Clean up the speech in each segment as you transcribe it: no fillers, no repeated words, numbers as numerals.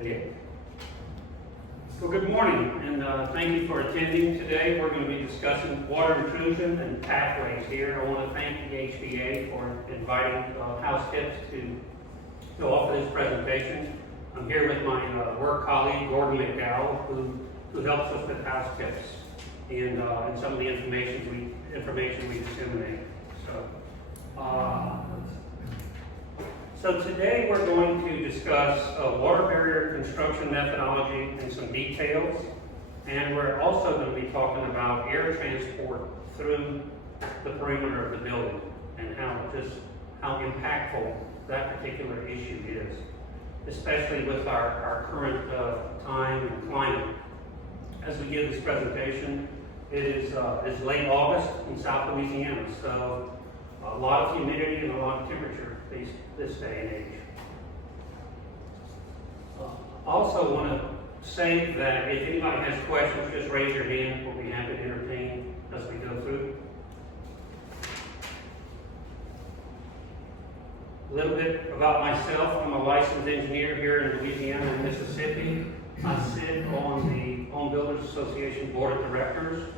Okay. Well, good morning, and thank you for attending today. We're going to be discussing water intrusion and pathways here. I want to thank the HBA for inviting House Tips to offer this presentation. I'm here with my work colleague, Gordon McDowell, who helps us with House Tips and some of the information we disseminate. So today we're going to discuss water barrier construction methodology and some details, and we're also going to be talking about air transport through the perimeter of the building and how impactful that particular issue is, especially with our current time and climate. As we give this presentation, it's late August in South Louisiana, so a lot of humidity and a lot of temperature this day and age. I also want to say that if anybody has questions, just raise your hand. We'll be happy to entertain as we go through. A little bit about myself. I'm a licensed engineer here in Louisiana and Mississippi. I sit on the Home Builders Association Board of Directors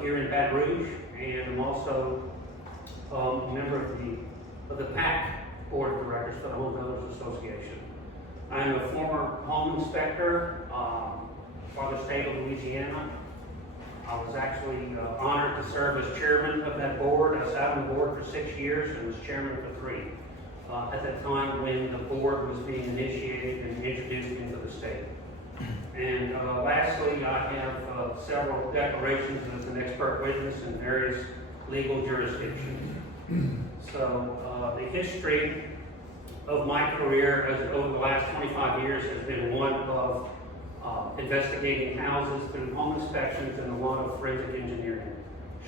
here in Baton Rouge, and I'm also a member of the PAC Board of Directors for the Home Builders Association. I'm a former home inspector for the state of Louisiana. I was actually honored to serve as chairman of that board. I sat on the board for 6 years and was chairman for 3. At that time when the board was being initiated and introduced into the state. And lastly, I have several declarations as an expert witness in various legal jurisdictions. So the history of my career over the last 25 years has been one of investigating houses through home inspections and a lot of forensic engineering,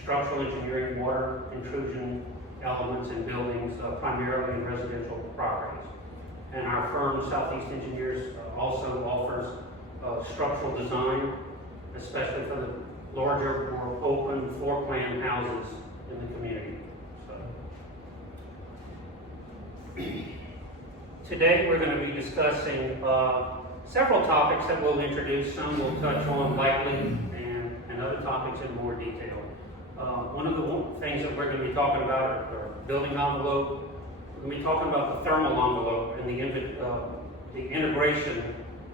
structural engineering, water intrusion elements in buildings, primarily in residential properties. And our firm, Southeast Engineers, also offers structural design, especially for the larger, more open floor plan houses in the community. Today we're going to be discussing several topics that we'll introduce. Some we'll touch on lightly and other topics in more detail. One of the things that we're going to be talking about are building envelope. We're going to be talking about the thermal envelope and the integration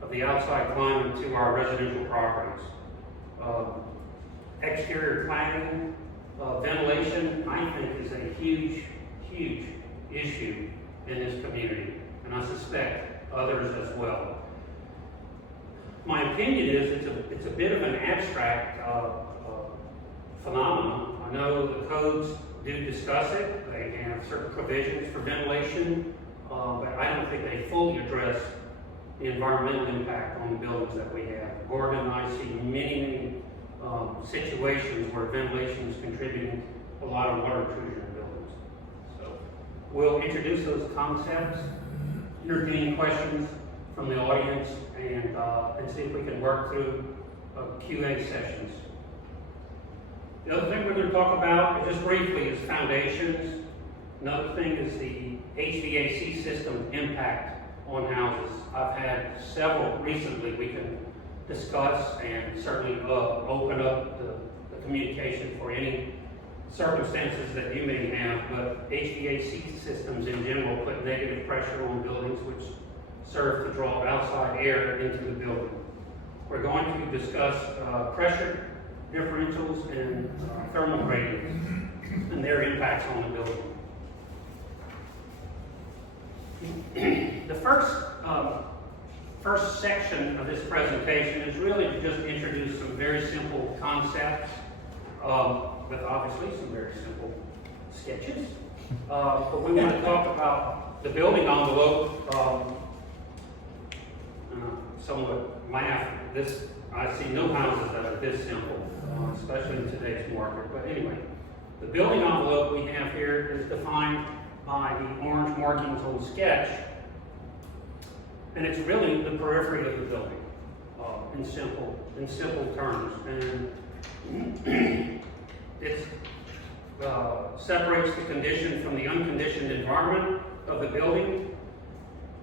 of the outside climate to our residential properties. Exterior cladding, ventilation, I think is a huge issue in this community, and I suspect others as well. My opinion is it's a bit of an abstract phenomenon. I know the codes do discuss it. They have certain provisions for ventilation, but I don't think they fully address the environmental impact on the buildings that we have. Gordon and I see many situations where ventilation is contributing a lot of water intrusion in buildings. So we'll introduce those concepts, entertain questions from the audience, and see if we can work through Q&A sessions. The other thing we're going to talk about, just briefly, is foundations. Another thing is the HVAC system impact on houses. I've had several recently we can discuss and certainly open up the communication for any circumstances that you may have, but HVAC systems in general put negative pressure on buildings which serve to draw outside air into the building. We're going to discuss pressure differentials and thermal gradients and their impacts on the building. The first section of this presentation is really to just introduce some very simple concepts, with obviously some very simple sketches. But we want to talk about the building envelope. Somewhat laugh. I see no houses that are this simple, especially in today's market. But anyway, the building envelope we have here is defined by the orange markings on the sketch, and it's really the periphery of the building, in simple terms. And it separates the conditioned from the unconditioned environment of the building.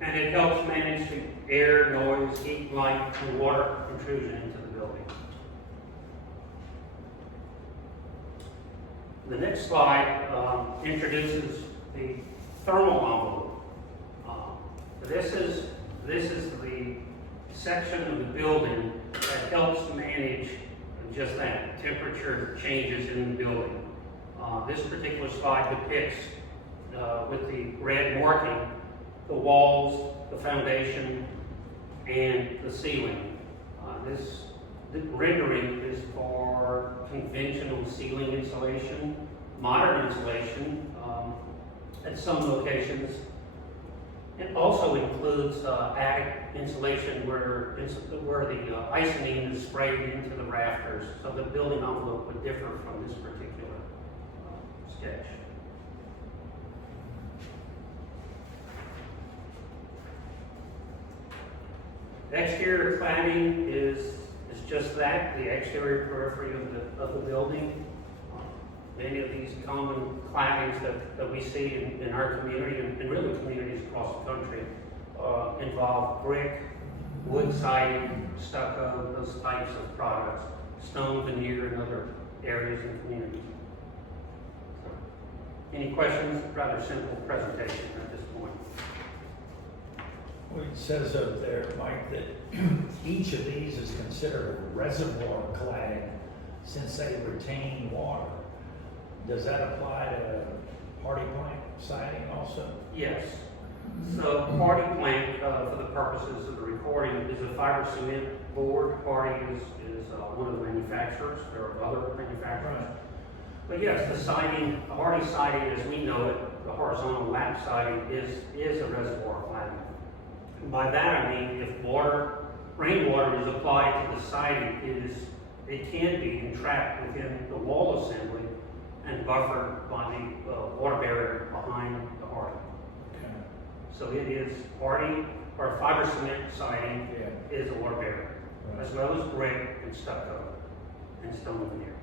And it helps manage the air, noise, heat, light, and water intrusion into the building. The next slide introduces the thermal envelope. This is the section of the building that helps manage just that, temperature changes in the building. This particular slide depicts, with the red marking, the walls, the foundation, and the ceiling. The rendering is for conventional ceiling insulation, modern insulation at some locations. It also includes attic insulation where the icing is sprayed into the rafters, so the building envelope would differ from this particular sketch. Exterior cladding is just that, the exterior periphery of the building. Many of these common claddings that we see in our community and really communities across the country involve brick, wood siding, stucco, those types of products, stone veneer, and other areas in the community. Any questions? Rather simple presentation at this point. Well, it says up there, Mike, that each of these is considered a reservoir cladding since they retain water. Does that apply to party plank siding also? Yes. So party plank, for the purposes of the recording, is a fiber cement board. Party is one of the manufacturers. There are other manufacturers. Right. But yes, the siding, the hardy siding as we know it, the horizontal lap siding is a reservoir cladding. And by that I mean if rainwater is applied to the siding, it can be entrapped within the wall assembly and buffered by the water barrier behind the hardy. Okay. So it is hardy, or fiber cement siding Yeah. is a water barrier, Right. as well as brick and stucco and stone veneer.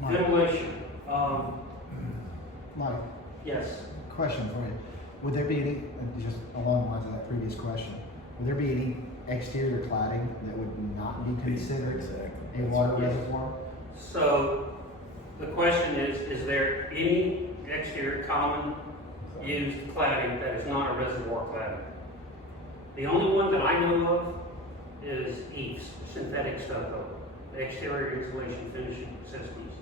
Ventilation. Mike, Yes. question for you. Would there be any, just along the lines of that previous question, would there be any exterior cladding that would not be considered a water reservoir? So the question is there any exterior common used cladding that is not a reservoir cladding? The only one that I know of is EIFS, synthetic stucco, exterior insulation finishing systems.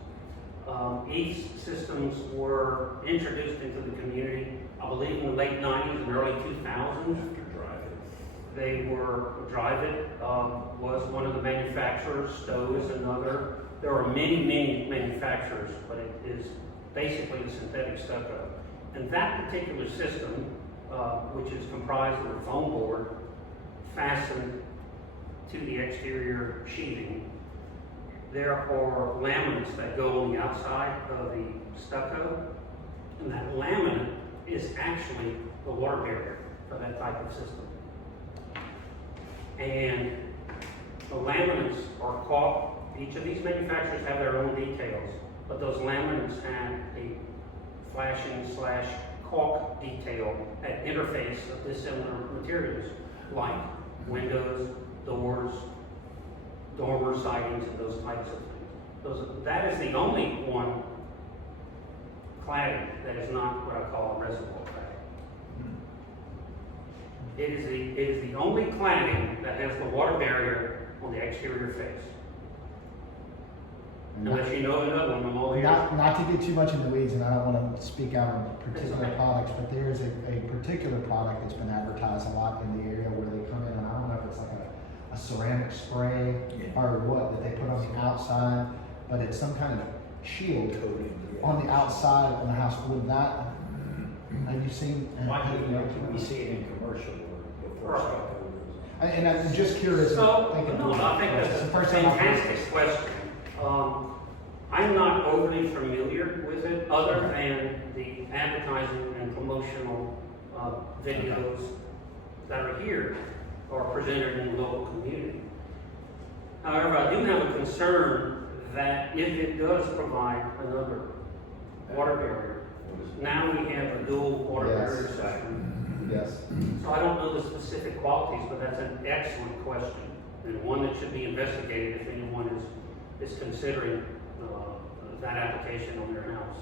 EIFS systems were introduced into the community, I believe, in the late 90s and early 2000s. They were, Drive-It was one of the manufacturers, Stowe is another. There are many manufacturers, but it is basically a synthetic stucco. And that particular system, which is comprised of a foam board fastened to the exterior sheathing, there are laminates that go on the outside of the stucco, and that laminate is actually the water barrier for that type of system. And the laminates are caulked. Each of these manufacturers have their own details, but those laminates have a flashing / caulk detail at interface of dissimilar materials like windows, doors, dormer sidings, and those types of things. That is the only one cladding that is not what I call a reservoir cladding. It is the only cladding that has the water barrier on the exterior face. Unless you know another one, I'm all ears. Not to get too much in the weeds, and I don't want to speak out on particular okay. products, but there is a particular product that's been advertised a lot in the area where they come in, and I don't know if it's like a ceramic spray or what that they put on the outside, but it's some kind of shield Coating, on the outside of the house. Would that, have you seen? We see it in commercial before Right. stucco. And I'm just curious. So, no, I think that's a fantastic question. I'm not overly familiar with it, other than the advertising and promotional videos that are here or presented in the local community. However, I do have a concern that if it does provide another water barrier, now we have a dual water Yes. barrier system. Yes. So I don't know the specific qualities, but that's an excellent question, and one that should be investigated if anyone is considering that application on their house.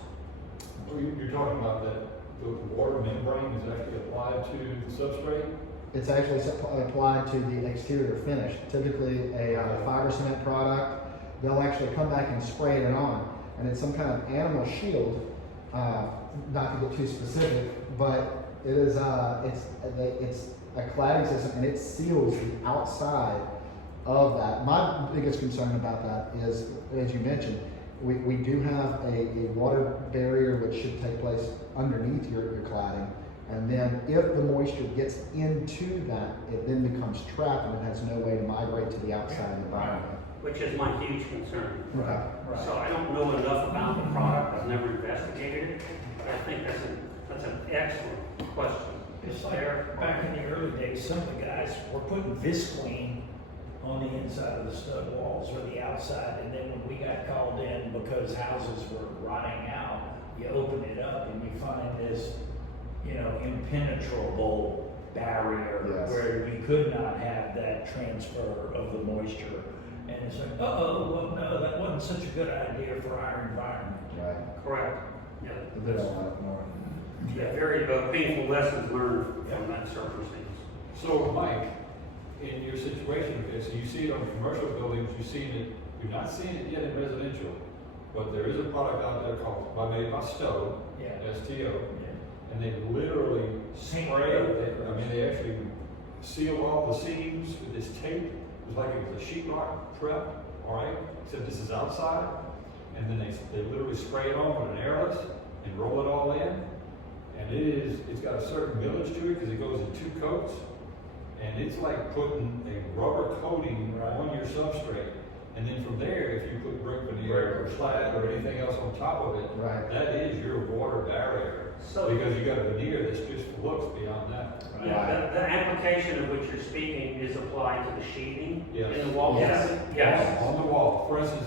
Well, you're talking about that the water membrane is actually applied to the substrate? It's actually applied to the exterior finish. Typically, a fiber cement product, they'll actually come back and spray it on, and it's some kind of animal shield. Not to get too specific, but it is it's a cladding system, and it seals the outside of that. My biggest concern about that is, as you mentioned, we do have a water barrier which should take place underneath your cladding. And then if the moisture gets into that, it then becomes trapped and it has no way to migrate to the outside environment. Which is my huge concern. Okay. So I don't know enough about the product, I've never investigated it, but I think that's an excellent question. It's like back in the early days, some of the guys were putting Visqueen on the inside of the stud walls or the outside, and then when we got called in because houses were rotting out, you open it up and you find this, impenetrable barrier Yes. where you could not have that transfer of the moisture. And it's like, well, no, that wasn't such a good idea for our environment. Right. Correct. Yeah, They don't want it more. yeah, very painful lessons learned from that circumstance. So, Mike, in your situation, okay, so you see it on commercial buildings, you're not seeing it yet in residential, but there is a product out there made by Stowe, Yeah. STO, and they literally spray it. I mean, they actually seal all the seams with this tape. It was like it was a sheetrock prep, all right? Except this is outside, and then they literally spray it on with an airless and roll it all in. And it's got a certain millage to it because it goes in 2 coats. And it's like putting a rubber coating on your substrate. And then from there, if you put brick veneer or clad or anything else on top of it, Right. that is your water barrier. So- because you got a veneer that's just looks beyond that. Yeah, the application of which you're speaking is applied to the sheathing Yes. in the wall. Yes. Yes. On the wall. For instance,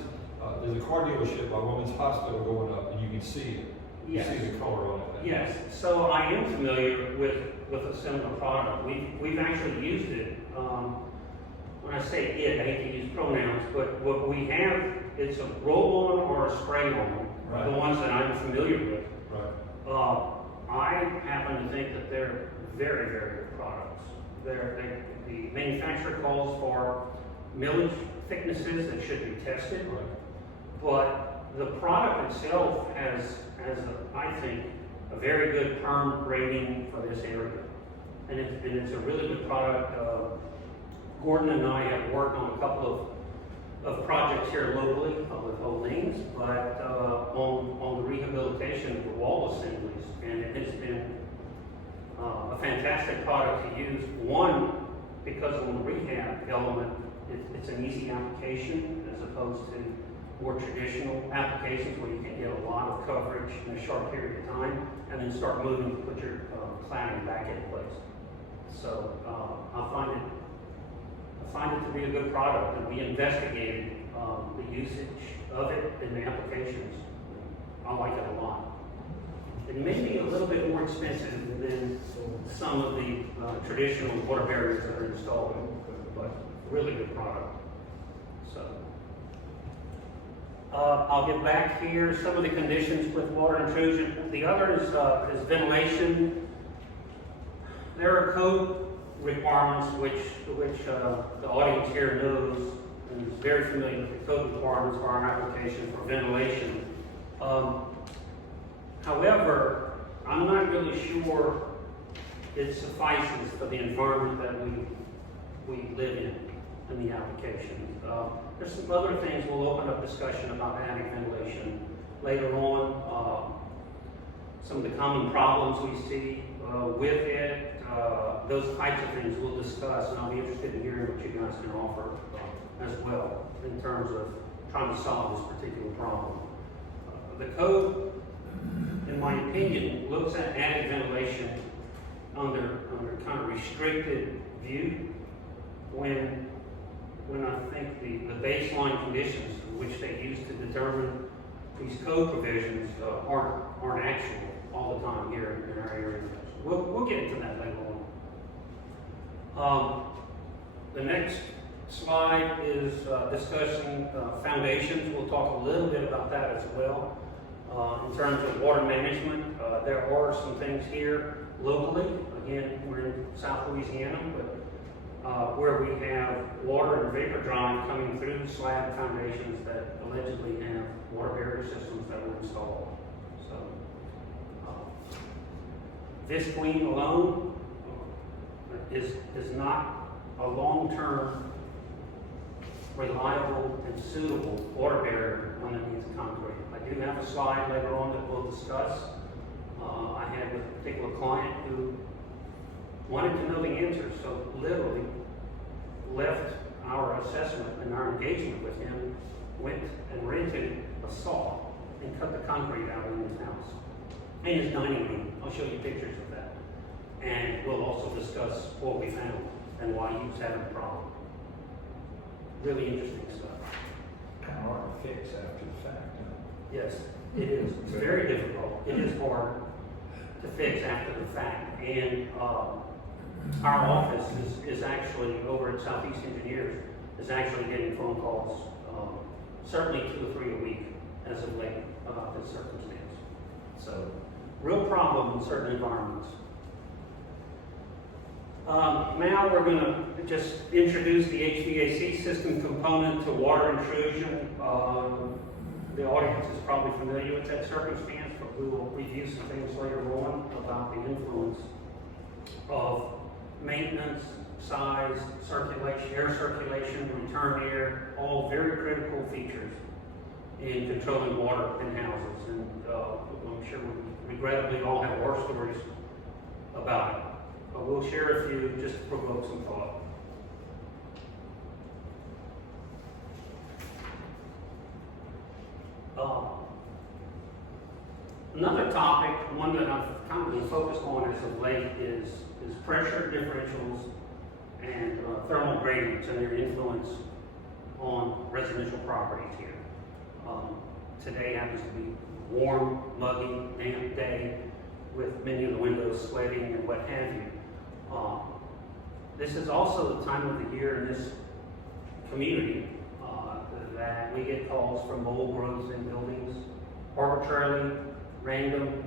there's a car dealership by Women's Hospital going up, and you can see it. You Yes. see the color on it. Yes, so I am familiar with a similar product. We've actually used it. When I say it, I hate to use pronouns, but what we have, it's a roll-on or a spray-on, Right. the ones that I'm familiar with. Right. I happen to think that they're very, very good products. The manufacturer calls for millage thicknesses that should be tested, Right. but the product itself has I think, a very good perm rating for this area. And it's a really good product. Gordon and I have worked on a couple of projects here locally, with whole names, but on the rehabilitation of the wall assemblies, and it has been a fantastic product to use. One, because on the rehab element, it's an easy application as opposed to more traditional applications where you can get a lot of coverage in a short period of time, and then start moving to put your cladding back in place. So I find it to be a good product, and we investigated the usage of it in the applications. I like it a lot. It may be a little bit more expensive than some of the traditional water barriers that are installed, but really good product. So I'll get back here. Some of the conditions with water intrusion. The other is ventilation. There are code requirements which the audience here knows and is very familiar with the code requirements for our application for ventilation. However, I'm not really sure it suffices for the environment that we live in the application. There's some other things we'll open up discussion about attic ventilation later on. Some of the common problems we see with it, those types of things we'll discuss, and I'll be interested in hearing what you guys can offer as well in terms of trying to solve this particular problem. The code, in my opinion, looks at attic ventilation under kind of restricted view when when I think the baseline conditions which they use to determine these code provisions aren't actual all the time here in our area. We'll get into that later on. The next slide is discussing foundations. We'll talk a little bit about that as well. In terms of water management, there are some things here locally. Again, we're in South Louisiana, but where we have water and vapor drive coming through slab foundations that allegedly have water barrier systems that were installed. So, this clean alone is not a long-term, reliable, and suitable water barrier when it needs concrete. I do have a slide later on that we'll discuss. I had a particular client who wanted to know the answer, so literally left our assessment and our engagement with him, went and rented a saw and cut the concrete out in his house, in his dining room. I'll show you pictures of that. And we'll also discuss what we found and why he was having a problem. Really interesting stuff. Kind of hard to fix after the fact, huh? Yes, it is. It's very difficult. It is hard to fix after the fact. And our office is actually, over at Southeast Engineers, is actually getting phone calls, certainly 2 or 3 a week as of late about this circumstance. So, real problem in certain environments. Now we're going to just introduce the HVAC system component to water intrusion. The audience is probably familiar with that circumstance, but we will review some things later on about the influence of maintenance, size, circulation, air circulation, return air, all very critical features in controlling water in houses. And I'm sure we regrettably all have war stories about it. But we'll share a few just to provoke some thought. Another topic, one that I've kind of been focused on as of late, is pressure differentials and thermal gradients and their influence on residential properties here. Today happens to be warm, muggy, damp day with many of the windows sweating and what have you. This is also the time of the year in this community that we get calls from mold growths in buildings, arbitrarily random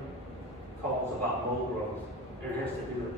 calls about mold growth, and it has to do with